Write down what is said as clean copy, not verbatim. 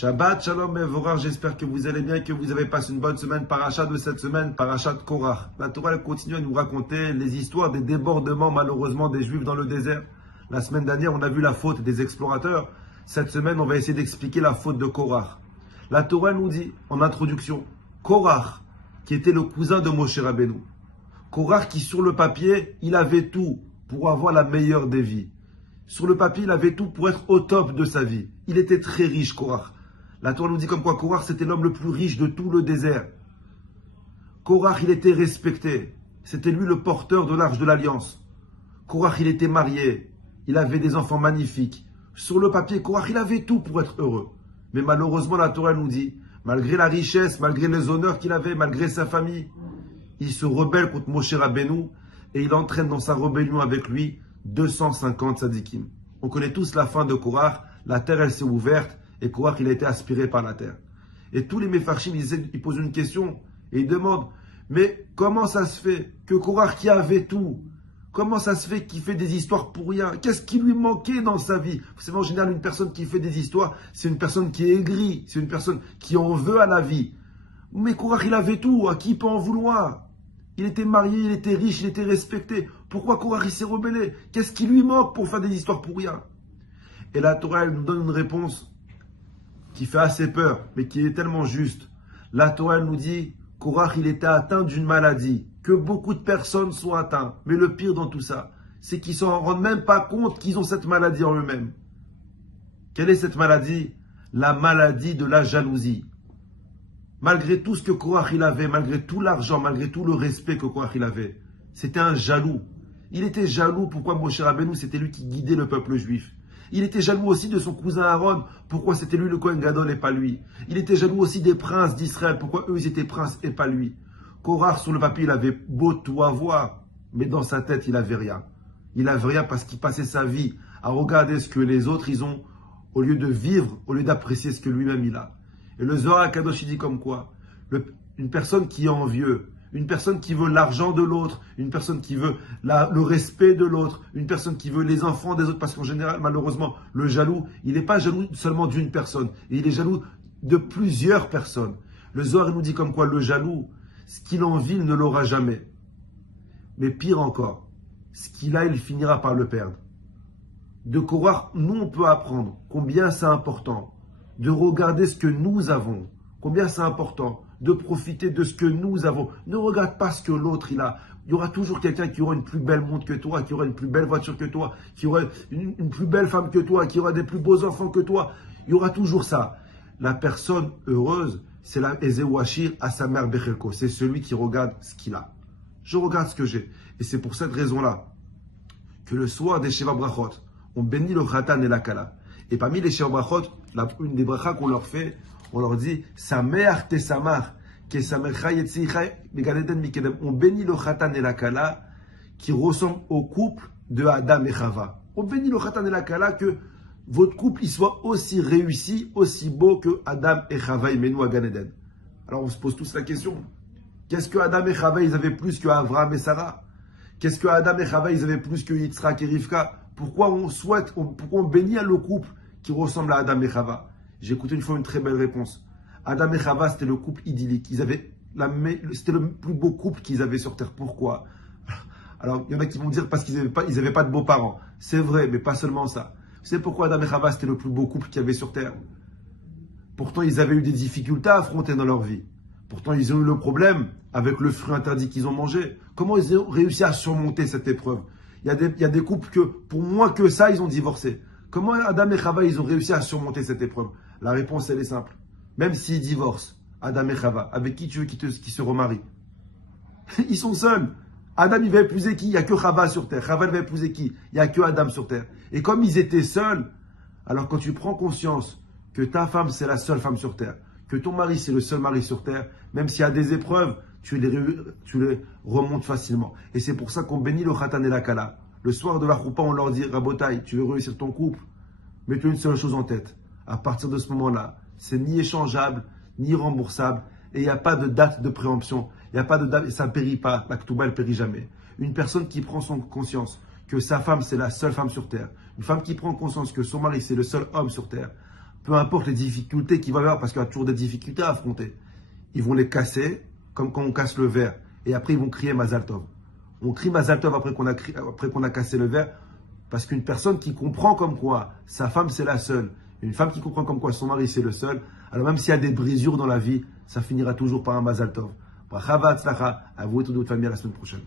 Shabbat Shalom Mevorach, j'espère que vous allez bien et que vous avez passé une bonne semaine. Paracha de cette semaine, Paracha de Korach. La Torah elle continue à nous raconter les histoires des débordements malheureusement des Juifs dans le désert. La semaine dernière, on a vu la faute des explorateurs. Cette semaine, on va essayer d'expliquer la faute de Korach. La Torah nous dit en introduction, Korach, qui était le cousin de Moshe Rabbeinu. Korach qui sur le papier, il avait tout pour avoir la meilleure des vies. Sur le papier, il avait tout pour être au top de sa vie. Il était très riche, Korach. La Torah nous dit comme quoi Korach, c'était l'homme le plus riche de tout le désert. Korach, il était respecté. C'était lui le porteur de l'arche de l'Alliance. Korach, il était marié. Il avait des enfants magnifiques. Sur le papier, Korach, il avait tout pour être heureux. Mais malheureusement, la Torah nous dit, malgré la richesse, malgré les honneurs qu'il avait, malgré sa famille, il se rebelle contre Moshe Rabbeinu et il entraîne dans sa rébellion avec lui 250 tzadikim. On connaît tous la fin de Korach. La terre, elle s'est ouverte et Korach, il a été aspiré par la terre. Et tous les Mefarshim, ils posent une question et ils demandent, mais comment ça se fait que Korach qui avait tout, comment ça se fait qu'il fait des histoires pour rien? Qu'est-ce qui lui manquait dans sa vie? Vous savez, en général, une personne qui fait des histoires, c'est une personne qui est aigrie, c'est une personne qui en veut à la vie. Mais Korach, il avait tout, à qui peut en vouloir? Il était marié, il était riche, il était respecté. Pourquoi Korach il s'est rebellé? Qu'est-ce qui lui manque pour faire des histoires pour rien? Et la Torah, elle nous donne une réponse qui fait assez peur, mais qui est tellement juste. La Torah, elle nous dit, Korach, il était atteint d'une maladie, que beaucoup de personnes sont atteintes. Mais le pire dans tout ça, c'est qu'ils ne s'en rendent même pas compte qu'ils ont cette maladie en eux-mêmes. Quelle est cette maladie? La maladie de la jalousie. Malgré tout ce que Korach il avait, malgré tout l'argent, malgré tout le respect que Korach il avait, c'était un jaloux. Il était jaloux pourquoi Moshe Rabbeinu, c'était lui qui guidait le peuple juif. Il était jaloux aussi de son cousin Aaron, pourquoi c'était lui le Kohen Gadol et pas lui. Il était jaloux aussi des princes d'Israël, pourquoi eux ils étaient princes et pas lui. Korach sur le papier il avait beau tout avoir, mais dans sa tête il avait rien. Il avait rien parce qu'il passait sa vie à regarder ce que les autres ils ont, au lieu de vivre, au lieu d'apprécier ce que lui-même il a. Et le Zohar Kadosh il dit comme quoi, une personne qui est envieux, une personne qui veut l'argent de l'autre, une personne qui veut le respect de l'autre, une personne qui veut les enfants des autres, parce qu'en général, malheureusement, le jaloux, il n'est pas jaloux seulement d'une personne, il est jaloux de plusieurs personnes. Le Zohar nous dit comme quoi le jaloux, ce qu'il envie, il ne l'aura jamais. Mais pire encore, ce qu'il a, il finira par le perdre. De Korach, nous on peut apprendre combien c'est important de regarder ce que nous avons, combien c'est important de profiter de ce que nous avons. Ne regarde pas ce que l'autre il a. Il y aura toujours quelqu'un qui aura une plus belle montre que toi, qui aura une plus belle voiture que toi, qui aura une plus belle femme que toi, qui aura des plus beaux enfants que toi. Il y aura toujours ça. La personne heureuse, c'est la Ezewashir à sa mère Bechelko. C'est celui qui regarde ce qu'il a. Je regarde ce que j'ai. Et c'est pour cette raison-là que le soir des Sheva Brachot, on bénit le Khatan et la Kala. Et parmi les Sheva Brachot, une des brachas qu'on leur fait, on leur dit Sameach tesamach, kesamecha yetzicha beganeden mikedem. On bénit le Khatan et la Kala qui ressemblent au couple de Adam et Chava. On bénit le Khatan et la Kala que votre couple il soit aussi réussi, aussi beau que Adam et Chava Imenu à Gan Eden. Alors on se pose tous la question. Qu'est-ce que Adam et Chava ils avaient plus que Avraham et Sarah? Qu'est-ce que Adam et Chava ils avaient plus que Yitzhak et Rivka? Pourquoi on bénit le couple qui ressemble à Adam et Chava? J'ai écouté une fois une très belle réponse. Adam et Chava, c'était le couple idyllique. C'était le plus beau couple qu'ils avaient sur Terre. Pourquoi? Alors, il y en a qui vont dire parce qu'ils n'avaient pas de beaux-parents. C'est vrai, mais pas seulement ça. Vous savez pourquoi Adam et Chava, c'était le plus beau couple qu'il y avait sur Terre? Pourtant, ils avaient eu des difficultés à affronter dans leur vie. Pourtant, ils ont eu le problème avec le fruit interdit qu'ils ont mangé. Comment ils ont réussi à surmonter cette épreuve? Il y a des couples que, pour moins que ça, ils ont divorcé. Comment Adam et Chava, ils ont réussi à surmonter cette épreuve? La réponse, elle est simple. Même s'ils divorcent, Adam et Chava, avec qui tu veux qu'ils se remarient? Ils sont seuls. Adam, il va épouser qui? Il n'y a que Chava sur terre. Chava, il va épouser qui? Il n'y a que Adam sur terre. Et comme ils étaient seuls, alors quand tu prends conscience que ta femme, c'est la seule femme sur terre, que ton mari, c'est le seul mari sur terre, même s'il y a des épreuves, tu les remontes facilement. Et c'est pour ça qu'on bénit le Khatan et la Kala. Le soir de la Choupa, on leur dit, Rabotai, tu veux réussir ton couple? Mets-toi une seule chose en tête. À partir de ce moment-là, c'est ni échangeable, ni remboursable, et il n'y a pas de date de préemption. Il n'y a pas de date, et ça ne périt pas. La Ketouba, elle ne périt jamais. Une personne qui prend son conscience que sa femme, c'est la seule femme sur terre, une femme qui prend conscience que son mari, c'est le seul homme sur terre, peu importe les difficultés qu'il va y avoir, parce qu'il y a toujours des difficultés à affronter, ils vont les casser, comme quand on casse le verre, et après ils vont crier Mazal Tov. On crie Mazal Tov après qu'on a cassé le verre, parce qu'une personne qui comprend comme quoi sa femme c'est la seule, une femme qui comprend comme quoi son mari c'est le seul, alors même s'il y a des brisures dans la vie, ça finira toujours par un Mazal Tov. Bracha v'hatzlacha, à vous et toute votre famille à la semaine prochaine.